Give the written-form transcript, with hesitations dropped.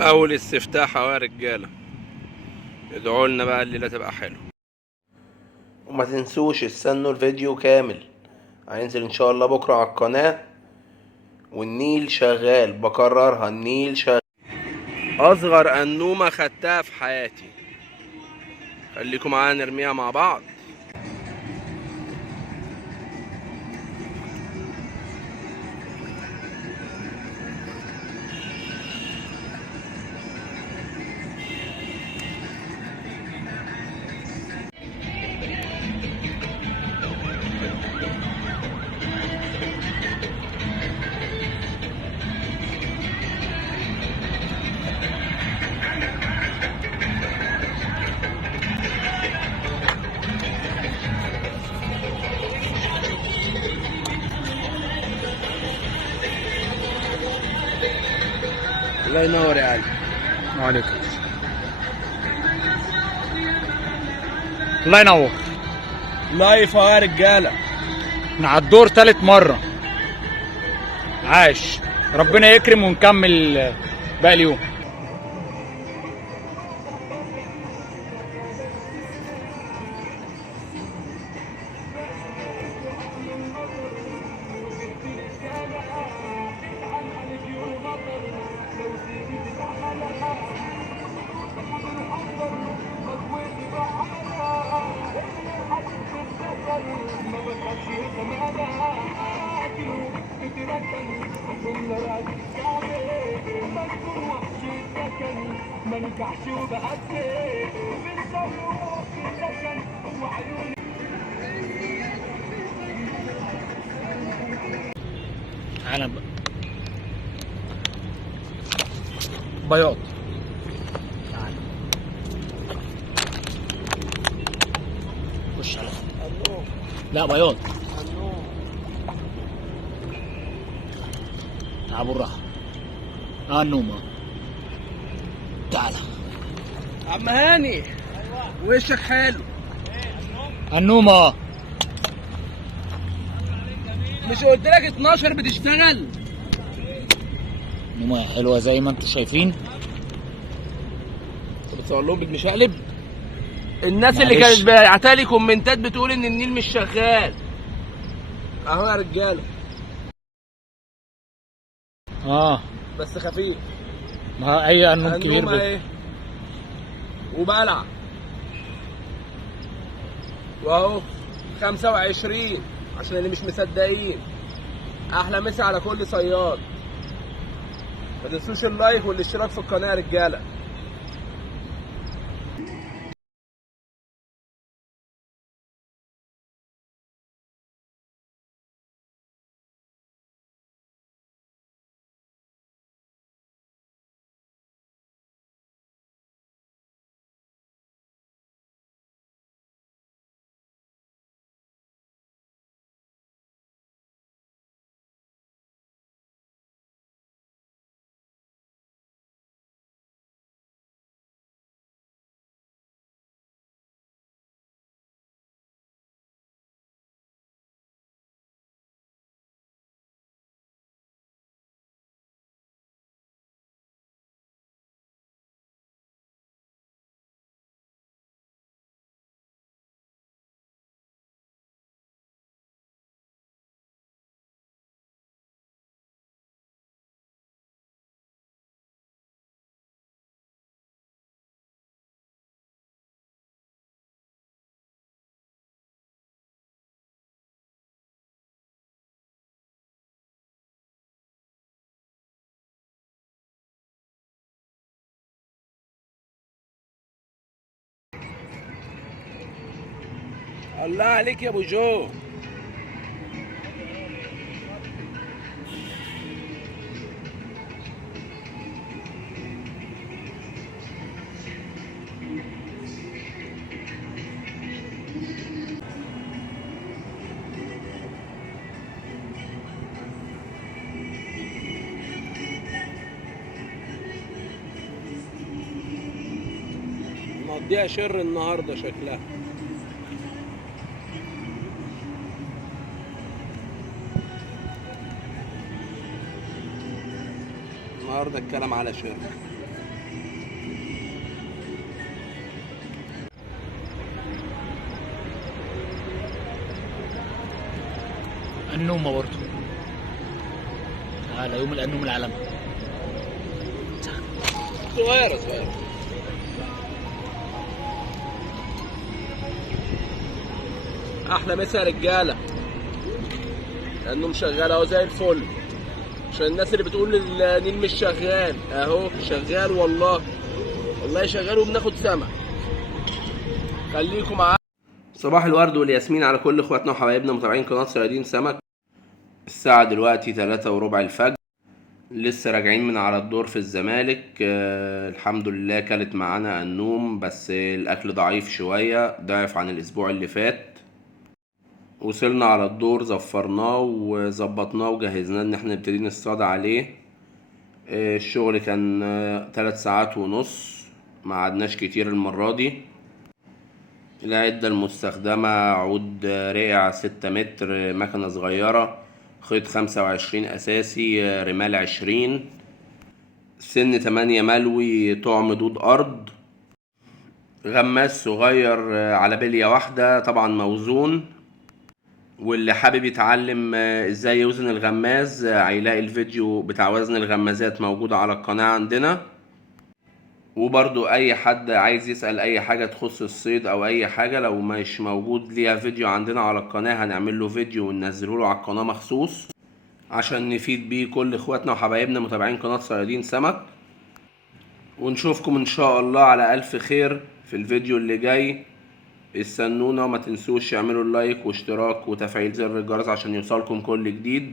اول استفتاح اهو يا رجاله. ادعوا لنا بقى الليله تبقى حلوه. وما تنسوش استنوا الفيديو كامل، هينزل ان شاء الله بكره على القناه. والنيل شغال، بكررها، النيل شغال. اصغر انومه خدتها في حياتي. خليكم معانا نرميها مع بعض. الله ينور يا علي. وعليكم. الله ينور. لايف اهو يا رجاله. احنا على الدور تالت مرة. عاش، ربنا يكرم ونكمل باقي اليوم. تعالى بقى. بياض. تعالى. خش على. لا بياض. تعال بالراحة. النومة. تعالى. عم هاني. وشك حلو. النومة. مش قلت لك 12 بتشتغل؟ النومة حلوة زي ما انتم شايفين. انت بتصور لهم بالمشقلب؟ الناس اللي معلش. كانت باعتالي كومنتات بتقول ان النيل مش شغال. اهو يا رجاله. بس خفيف. ما هي النوم كبير النوم اهي. وبلع. واهو 25 عشان اللي مش مصدقين. احلى مسا على كل صياد. ما تنسوش اللايك والاشتراك في القناه يا رجاله. الله عليك يا ابو جو. مقضيها شر النهارده شكلها. النهارده الكلام على شر. النومه برضه. تعالى يوم النوم العالمي. صغيرة. احلى مسا يا رجاله، لانه شغال اهو زي الفل. عشان الناس اللي بتقول النيل مش شغال، اهو شغال والله شغال وبناخد سمك. خليكم معانا. صباح الورد والياسمين على كل اخواتنا وحبايبنا متابعين قناه صيادين سمك. الساعه دلوقتي 3:15 الفجر، لسه راجعين من على الدور في الزمالك. الحمد لله كلت معانا النوم، بس الاكل ضعيف شويه، ضعف عن الاسبوع اللي فات. وصلنا على الدور، زفرناه وظبطناه وجهزناه ان احنا نبتدي نصطاد عليه. الشغل كان 3 ساعات ونص، ما عدناش كتير المرة دي. العدة المستخدمة عود رقع 6 متر، مكنة صغيرة، خيط 25 اساسي، رمال 20، سن 8 ملوي، طعم دود ارض، غماس صغير على بلية واحدة طبعا موزون. واللي حابب يتعلم ازاي يوزن الغماز، هيلاقي الفيديو بتاع وزن الغمازات موجود على القناة عندنا. وبرضو اي حد عايز يسأل اي حاجة تخص الصيد او اي حاجة لو مش موجود ليها فيديو عندنا على القناة، هنعمل له فيديو وننزله له على القناة مخصوص عشان نفيد بيه كل اخواتنا وحبايبنا متابعين قناة صيادين سمك. ونشوفكم ان شاء الله على الف خير في الفيديو اللي جاي. استنونا، وما تنسوش تعملوا اللايك واشتراك وتفعيل زر الجرس عشان يوصلكم كل جديد.